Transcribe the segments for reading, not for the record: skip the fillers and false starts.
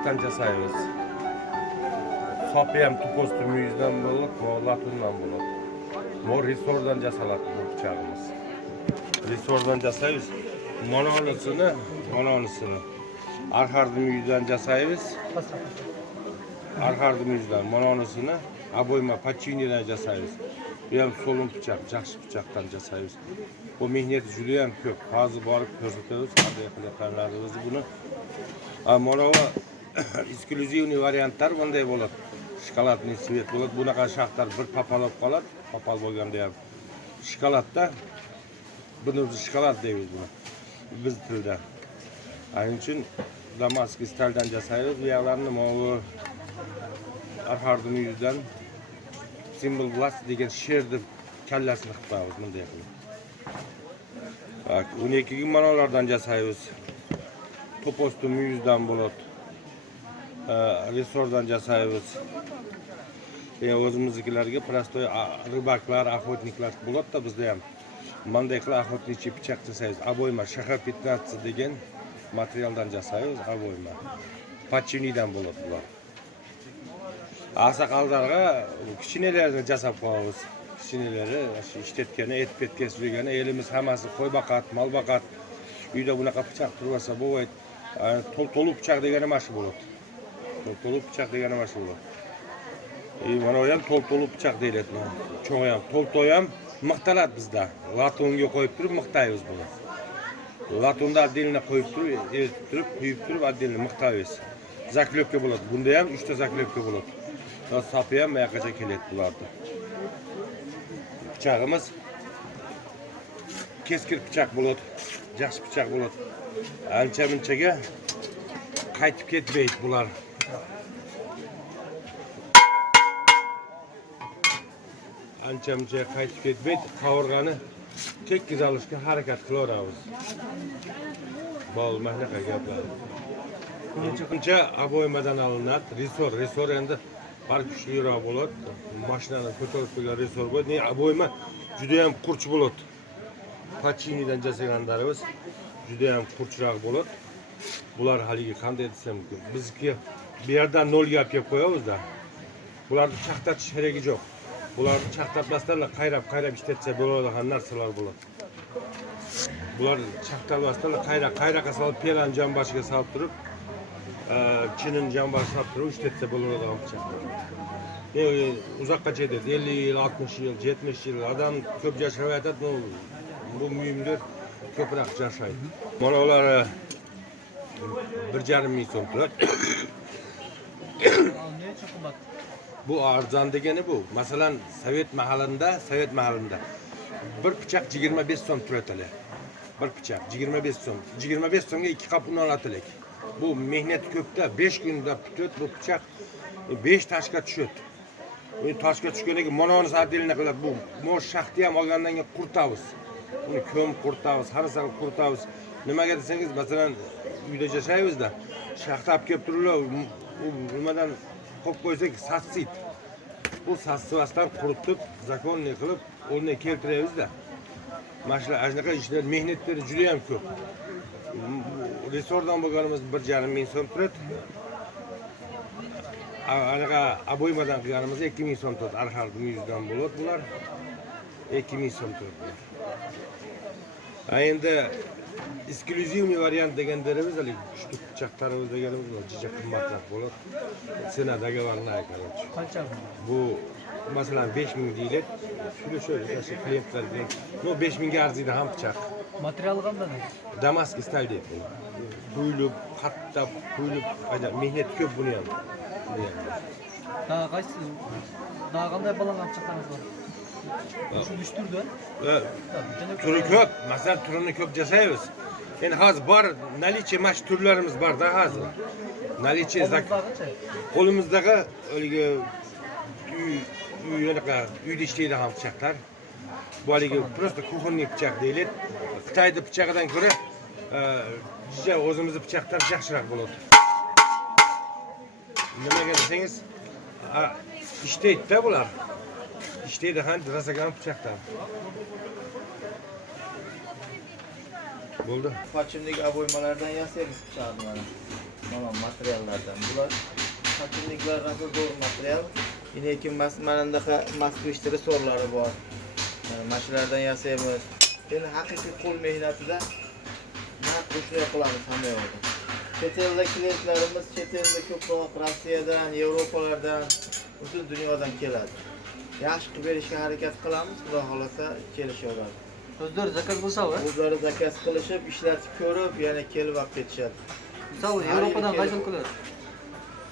bıçaktan jasayız. Sapı hem tupos tümüyüzden bulup, latundan bulup. Mor risordan jasalat bu bıçağımız. Risordan jasayız. Mononusunu. Arxardımüyüzden jasayız. Arxardımüyüzden mononusunu. Aboyma paçiniden jasayız. Hem solun bıçak, jakşı bıçaktan jasayız. Bu mehneti judayam köp. Hazır barıp ko'rsatamiz, qanday qilib tanladingiz buni. Mana bu eksklyuzivniy variantlar bunday bo'ladi. Shokoladniy svet bo'ladi. Bunaqa shaxtar bir papalab qoladi. Papal bo'lganda ham. Shokoladda buni biz shokolad deymiz buni. Biz tilda. Shuning uchun Damaskus stildan jasaymiz. Bu yerlarni mana arxardımyüzdan Symbol Glass degan sherni kallasini qilib qo'yamiz bunday qilib. Bak, 12 gün manalardan jasaymiz. Topostu müyüzden bulut. Resordan jasaymiz. O'zimiznikilarga prostoy rыбакlar, охотниклар bulut da bizda ham. Bunday qilib охотничий pichoq jasaymiz. Aboyma shahar 15 degan materialdan jasaymiz, aboyma. Pachinidan bulut bular. Asaqallarga kichinalarni jasab qo'yamiz. Kichinaları işletkeni, et kesilgeni, elimiz hammasi qo'y baqat, mal baqat. Uyda bunaqa pichoq tursa bo'lmaydi. Tolu pichoq degani mana shu bo'ladi. Tolu pichoq degani mana shu bo'ladi. Mana bu ham tolu pichoq deyiladi. Cho'ng ham, toltoy ham maqtaladi bizda. Latunga qo'yib turib maqtaymiz buni. Latunda отдельно qo'yib turib, kuyib turib отдельно maqtaymiz. Zaklopka bo'ladi. Bunda ham 3 ta zaklopka bo'ladi. Sapı ham bu yoqqacha keladi bularda. Bıçağımız keskir bıçak bo'ladi, yaxshi bıçak bo'ladi. Ancha-munchaga qaytib ketmaydi bular. Ancha-munchaga qaytib ketmaydi. Qovurg'ani tekkiz olishga harakat qilaveramiz. Bol mahnaqa gaplar. Buncha aboymadan olinadi. Resor endi har kuchliroq bo'ladi. Mashinani ko'tarib qo'ygan resor bo'ladi. Aboyma juda ham qurch bo'ladi. Pachinidan jasaganlarimiz juda ham qurchroq bo'ladi. Bular haligi qanday desam mumkin. Bizga bu yerdan 0 ga olib kelib qo'yamiz-da. Bularni chaqtatish keragi yo'q. Bularni chaqtatmasdan qayrab ishlatsa bo'ladigan narsalar bo'ladi. Bular chaqtatmasdan qayraqa solib, peran jambashiga solib turib, chinin jambashiga solib turib ishlatsa bo'ladigan pichoqlar. Uzoqqacha deydi, 50 yil, 60 yil, 70 yil adam ko'p yashab aytadi, bu mühimdir, ko'proq yashaydi. Mana ular 1,5 ming so'm turadi. Bu arzon degani bu. Masalan, Sovet mahallında bir pichoq 25 so'm turadi. Bir pichoq 25 so'm. 25 so'mga 2 qop un olatilik. Bu mehnat ko'pda 5 kunda tutadi bu pichoq 5 tashga tushadi. Bu tashga tushganiga keyin mononi sadilni qilib bu mo'sh shaxtni ham olgandan keyin quritamiz. Uni ko'mib quritamiz, harisani quritamiz. Nimaga desangiz, masalan, uyda yashaymizda, shaxta olib kelib turiblar, u nimadan qo'yib qo'ysak satsiydi. Bu satsivasdan quritib, zakonniy qilib, o'rniga keltiramiz-da. Mana shular ajnaqa ishlar, mehnatlari juda ham ko'p. Resordan bo'lganimiz 1,5 ming so'm turadi. Anaqa aboymadan qilganimiz 2 ming so'm turadi. Arxardımyüzdan bo'ladi bular. 2 ming so'm turadi. Endi eksklyuzivniy variant deganlarimiz hali kuchli pichoqlarimiz deganimiz bor, juda qimmatroq bo'ladi. Sena dogovorная, короче. Qancha bu? Bu masalan 5 ming deyiladi. Shu klientlar bilan, no 5 mingga arziydi ham pichoq. Materiali qanday? Damaskus stil deydi buni. Quyilib, qattab, quyilib, mehnat ko'p buni ham. Daha qaysi? Daha qanday balangan pichoqlarimiz bor? Shu 3 turda? Turi ko'p. Masalan, turini ko'p jasaymiz. Endi hozir bor, наличие mash turlarimiz bor-da hozir. Наличие qo'limizdagi haligi uyda ishlaydigan pichoqlar. Bu haligi просто кухонный pichoq deyiladi. Xitoyda pichog'idan ko'ra o'zimizning pichoqlar yaxshiroq bo'ladi. Nimaga desangiz, ishlaydi-da bular. İşteydi hani rasagan pichoqdan. Bo'ldi. Paçimdagi aboymalardan yasaymiz pichoqni mana. Mana materiallardan. Bular fakirliklar nasıl doğru material. Yine ki mana bunaqa Moskvich resorlari bor. Mana shulardan yasaymiz. Endi haqiqiy qo'l mehnatida mana qo'shni qilamiz hamma yoqda. Chet elda klientlarimiz chet elda ko'proq Rossiyadan, Yevropalardan, butun dunyodan keladi. Yaxshi qilib berishga harakat qilamiz, xudo xolasa kelishaveradi. O'zlari zakaz qilsa-ku. O'zlari zakaz qilishib, ishlatib ko'rib, yana kelib olib ketishadi. Misol Yevropadan qaysi keladi?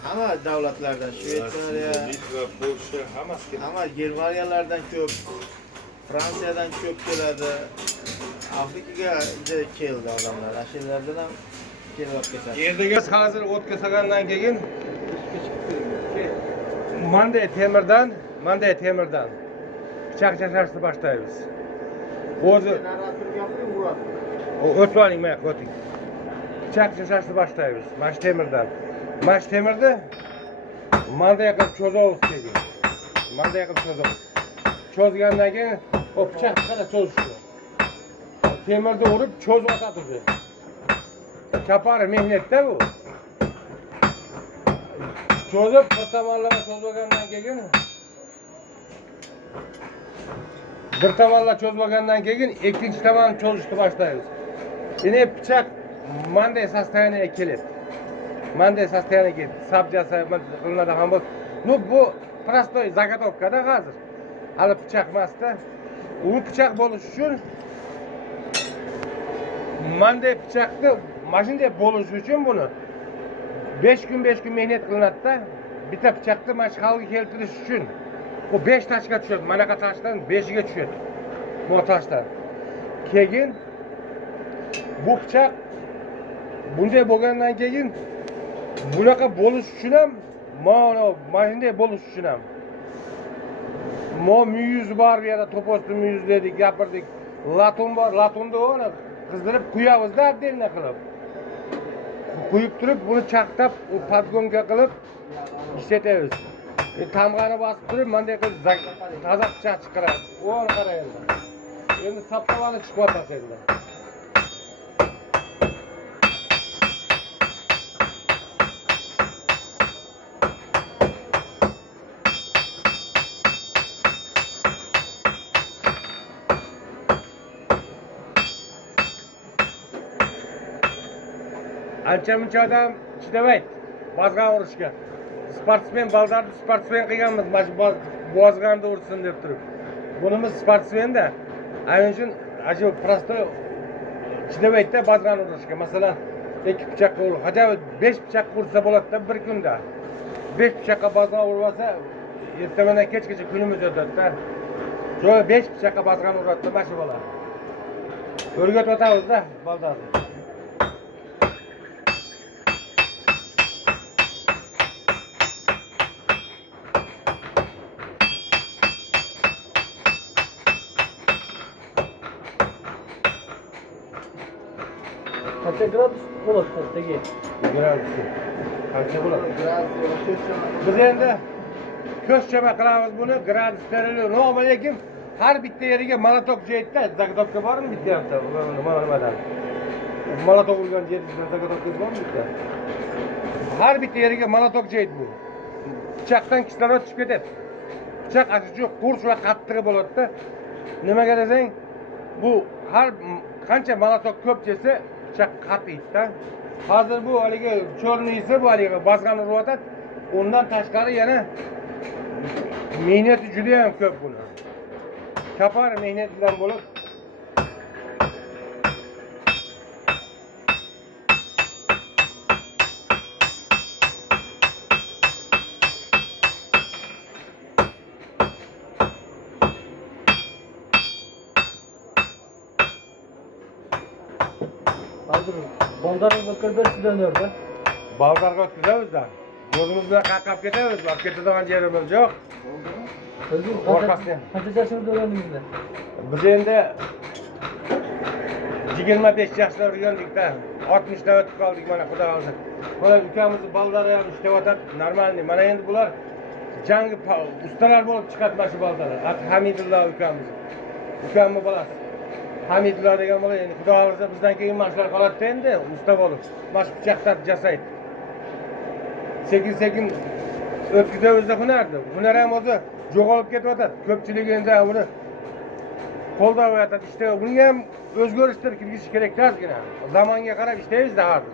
Hamma davlatlardan, Shveysariya, Litva, Polsha hammasi keladi. hamma Germaniyalardan ko'p, Fransiyadan ko'p keladi. Afrikaga juda keldi odamlar. Ashlardan ham kelib olib ketadi. Yerdaga hozir o'tga solgandan keyin manday temirdan pichoq yasashni boshlaymiz. O'zi o'tib oling, men o'ting. Pichoq yasashni boshlaymiz. Mana shu temirdan. Mana shu temirni manday qilib cho'zamiz keyin. Manday qilib cho'zamiz. Cho'zgandan keyin o pichoq qara cho'zishdi. Temirni urib cho'zib o'tadi. Kapar mehnatda bu. Cho'zib bir tomonlama cho'zmagandan keyin bir tomonla cho'zmagandan keyin ikkinchi tomonni cho'zishni boshlaymiz. Endi pichoq manday sostoyaniga keladi. Manday sostoyaniga keladi. Sabjasi qilinadi ham bu. Ну bu prostoy заготовкада hozir. Hali pichoq emasda. U pichoq bo'lish uchun manday pichoqni mashinada bo'lish uchun buni 5 kun mehnat qilinadi-da. Bitta pichoqni mana shu holga keltirish uchun bu 5 toshga tushadi. Manaqa toshdan 5ga tushadi. Bu toshdan. Keyin bu pichoq bunday bo'lgandan keyin bunaqa bo'lish uchun ham mana shunday bo'lish uchun ham muyuz bor, bu yerda to'posni muyuz dedik, gapirdik. Latun bor, latunni o'ni qizdirib quyamiz-da отдельно qilib. Quyib turib, buni chaqtab, podgonga qilib ishlatamiz. Tamg'ani bosib turib, bunday qilib toza pichoq chiqaradi. O'ni qara endi. Endi saptavani chiqyapti endi. Ancha-muncha odam chidamaydi bozg'an urishga. Sportsmen baldarni sportsmen qilganmiz, mana shu bozg'anni ursin deb turib. Bunimiz sportsmen-da. Aynan uchun ajo prostoy chidamaydi-da bozg'an urishga. Masalan, 2 pichoqqa urib, hatto 5 pichoqqa ursa bo'ladi-da bir kunda. 5 pichoqqa bozg'an ursa, ertamandan kechgacha kunimiz o'tadi-da. Jo'y 5 pichoqqa bozg'an uradi-da, mana shu bola. O'rgatib o'tamiz-da baldarni. Qancha gradus bo'ladi tagi? Gradus. Qancha bo'ladi? Biz endi ko'chchama qilamiz buni, gradus beriladi. Nima lekin har bitta yeriga molotok joyda zagodovka bormi bitta hamda? Nimadan? Molotok urgan yerda zagodovka bormi bitta? Har bitta yeriga molotok joyda bu. Pichoqdan kislorod chiqib ketadi. Pichoq asosi qurs va qattig'i bo'ladi-da. Nimaga desang, bu har qancha molotok ko'p jesa pichoq qatiydi-da. Hozir bu haligi cho'rniysi bu haligi bozg'ani urayotadi. Undan tashqari yana mehnati juda ham ko'p buni. Kapar mehnat bilan bo'lib Hozir boldarni o'tkazib nerda? Baldarga o'tkazamiz-da. O'zimiz bilan qaqab ketamiz, olib ketadigan yerimiz yo'q. Qancha yoshingizda o'rgandingizlar? Biz endi 25 yoshda o'rgandik-da. 60 dan o'tib qoldik mana xudo xolisa. Mana ukamizni baldari ham ishlayotadi, normalniy. Mana endi bular jangi ustalar bo'lib chiqadi mana shu baldarlar. Hamidullo ukamiz. Ukamni bolasi. Hamidullo degan bola endi xudo xolisa bizdan keyin mana shular qoladi endi usta bo'lib. Mana shu pichoqlar jasaydi. sekin ötküzemizde hünerdi. Hüner hem ozu joğalıp ketip köpçülük ende bunu kolda koyatadi. İşte bunu hem özgörüşler kirgiziş kerekli azgina. Zamanga qarab işteyiz de hardır.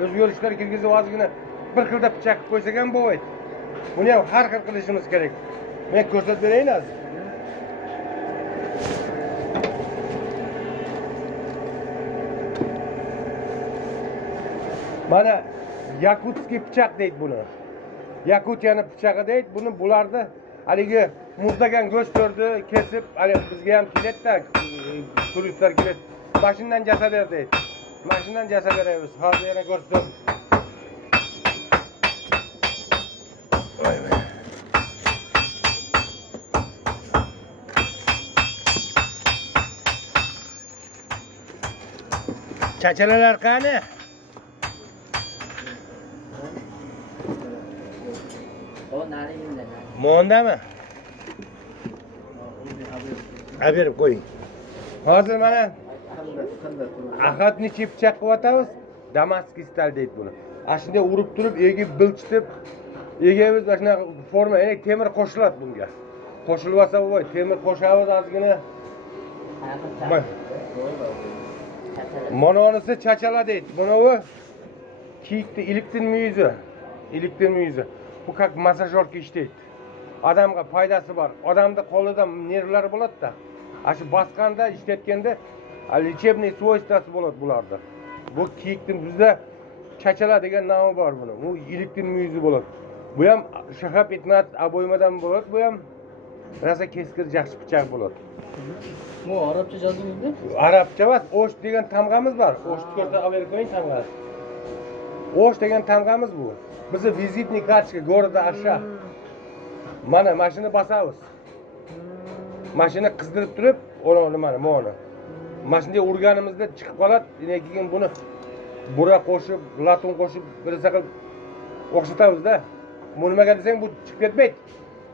Özgörüşler kirgizip azgina bir xilda pichak koysak ham bo'lmaydi. Buni ham har xil qilishimiz kerak. Men ko'rsatib berayin hozir. Mana Yakutskiy pichoq deydi buni. Yakutiyani pichog'i deydi. Buni bularni haligi muzlagan go'shtlarni kesib, hali bizga ham keladi-da, turistlar keladi. Mashindan jasalar deydi. Mashindan jasa beramiz. Hozir yana ko'rsatib. Voy voy. Chachalalar qani? O nari yimda. Mo'ndami? Berib qo'ying. Hozir mana Ahadni pichoq qilyapmiz. Damaskiy stal deydi buni. Ana shunday urib turib, egib bilchitib, egamiz mana shunaqa forma, ya'ni temir qo'shiladi bunga. Qo'shilmasa voy, temir qo'shamiz ozgina. Mononisi chachala deydi. Bunovi kiyikni iliktin muyuzi. Iliktin muyuzi. Bu как massajyorka ishlaydi. Odamga foydasi bor. Odamda qo'lida nervlar bo'ladi-da. Ana shu bosganda, ishlatganda lechebniy svoystosi bo'ladi bularda. Bu kiyikning bizda chachala degan nomi bor buni. Bu iliktin muyuzi bo'ladi. Bu ham shahab itnat aboymadan bo'ladi. Bu ham rosa keskir yaxshi pichoq bo'ladi. Bu arabcha yozildi. Arabcha emas, o'sh degan tamg'amiz bor. O'shni ko'rsatib olib qo'ying tamg'asi. O'sh degan tamg'amiz bu. Bizni vizitniy kartochka goroda Asha. Mana mashina bosamiz. Mashina qizdirib turib, o'rni mana mo'ni. Mashinada urganimizda chiqib qoladi. Keyin buni bura qo'shib, latun qo'shib, birisa qilib o'xshatamiz-da. Bu nimaga desang, bu chiqib ketmaydi.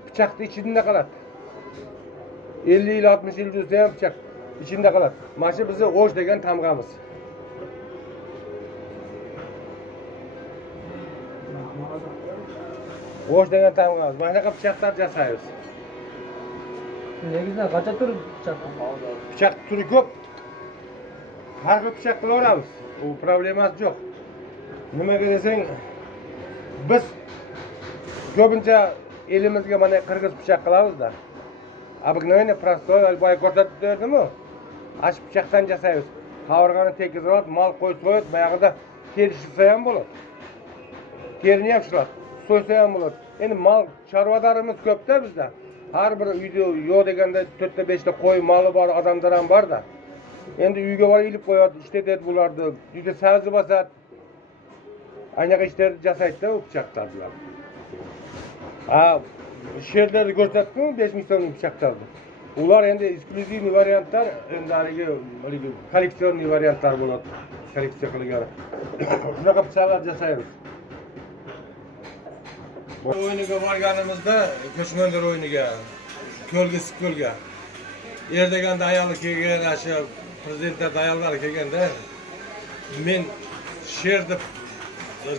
Pichoqning ichida qoladi. 50 yil 60 yil yursa ham pichoq ichida qoladi. Mana shu bizning o'sh degan tamg'amiz. O'sh degan tamg'amiz. Mana shunaqa pichoqlar jasaymiz. Negizdan qancha tur pichoq? Pichoq turi ko'p. Har xil pichoq qilaveramiz. U problemasi yo'q. Nimaga desang, biz ko'pincha elimizga mana qirg'iz pichoq qilamiz-da. Обыкновенный простой, boya ko'rsatib berdim-ku. Ash pichoqdan jasaymiz. Qovurg'ani tekizib, mol qo'yib so'yib, buyog'ida terishsa ham bo'ladi. Terini ham shiladi, so'ysa ham bo'ladi. Endi mol chorvadarimiz ko'p-da bizda. Har bir uyda yo'q deganda 4 ta 5 ta qo'y moli bor odamlar ham bor-da. Endi uyga borib ilib qo'yadi, ishlatadi bularni. Uyda sabzi bosadi. Anaqa ishlar jasaydi-da u pichoqlar bilan. Sherlarni ko'rsatdim 5000 so'mlik pichoqlarni. Ular endi eksklyuziv variantlar, endi haligi kolleksionniy variantlar bo'ladi. Kolleksiya qilingan. Shunaqa pichoqlar jasaymiz. O'yiniga borganimizda, ko'chmanlar o'yiniga, ko'lga. Erdeganda ayoli kelgan, o'sha prezidentlar ayollar kelganda men sherni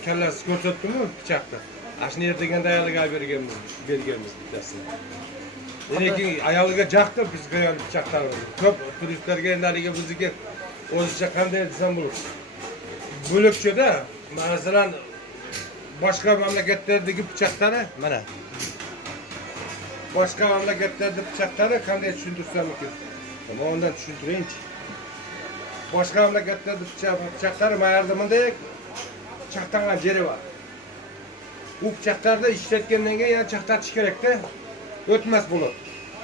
kallasini ko'rsatdim-ku pichoqni. Ashni erdeganda ayoliga berganmiz bittasini. Lekin ayoliga jaqdi bizga ham pichoqlar. Ko'p turistlarga endi bizga o'zicha qanday desam bo'ladi. Bo'lakchada, masalan, boshqa mamlakatlardagi pichoqlari mana. Boshqa mamlakatlardagi pichoqlari qanday tushuntirsam ekan? Mana undan tushuntiraychi. Boshqa mamlakatlarda pichoqlari mayarda bunday chaqtangan yeri bor. Bu pichoqlarni ishlatgandan keyin yana chaqtatish kerak-da. O'tmas bo'ladi.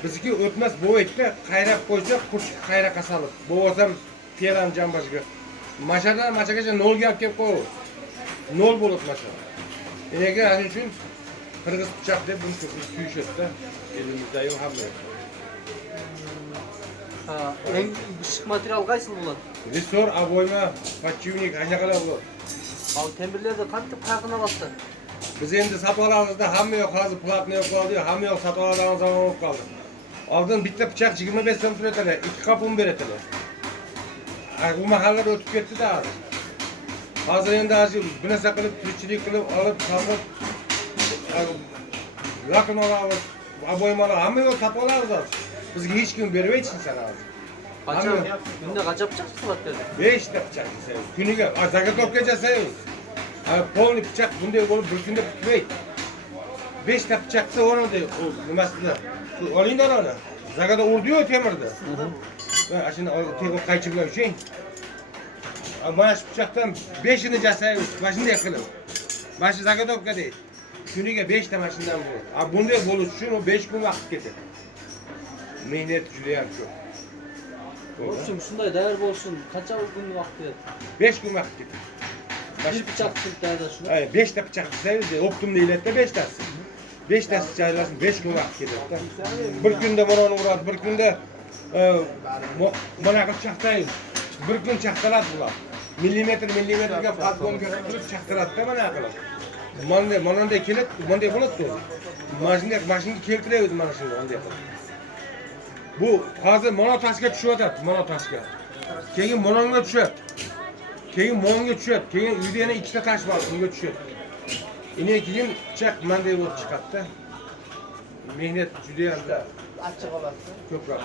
Bizniki o'tmas bo'lmaydi-da, qayrab qo'ysa, qurshik qayra qasalib. Bo'lsam teran jambashga. Mashadan mashagacha 0 ga olib kelib qo'y. 0 bo'ladi masha. Nega ana uchun qirg'iz pichoq deb buni suyishadi-da. Elimizda yo'q hamma. Ishq material qaysi bo'ladi? Ressor, aboyma, podchivnik, anaqalar bo'ladi. Al temirlarda qancha farqini oladi? Biz endi satoqlarimizda hamma yo'q, hozir platni yo'q qoldi, hamma yo'q satoqlardan zaman bo'lib qoldi. Oldin bitta pichoq 25 so'm turadilar, 2 qop un beradilar. Bu mahallada o'tib ketdi-da hozir. Hazır endi azı bir narsa qilib, tirikchilik qilib, olib, sotib, yaqin olamiz, aboymalar hamma yo'l topib olamiz hozir. Bizga hech kim bermaydi sana hozir. Kaça? Günde kaç yapacaksın salatları? 5 ta pichoq desaymiz. Kuniga zagotovka jasaymiz. Polni pichoq bunday bo'lib bir kunda bitmaydi. 5 ta pichoqda o'rnida nimasida oling ona. Zagada urdi-yu temirda. Va shuni qaychi bilan ushing. Mana shu pichoqdan 5ini jasaymiz. Mana shunday qilib. Mana shu zagotovka deydi. Kuniga 5 ta mashindan bu. Bunday bo'lish uchun 5 kun vaqt ketadi. Mehnat juda ham ko'p. Olsun, şunday değer olsun. Kaça gün vakti yat? 5 gün vaqt ketadi. Bir bıçak sırtlarda şunu. Hayır, 5 ta pichoq desaymiz, optimum deyiladi 5 tasi. 5 tasi chaylasin 5 kun vaqt ketadi. Bir kunda moroni uradi, bir kunda mana qilib chaqtaymiz. Bir kun chaqtaladi bular. Millimetrga podgonga qilib chaqtiradi-da mana qilib. Mana keladi, bunday bo'ladi-ku. Mashina keltiraydi mana shuni bunday qilib. Bu hozir monotaşga tushyapti, monotaşga. Keyin mononga tushadi. Keyin monga tushadi. Keyin uyda yana ikkita tash bor, unga tushadi. Keyin pichoq bunday bo'lib chiqadi-da. Mehnat juda ham Achchiq olasiz. ko'proq.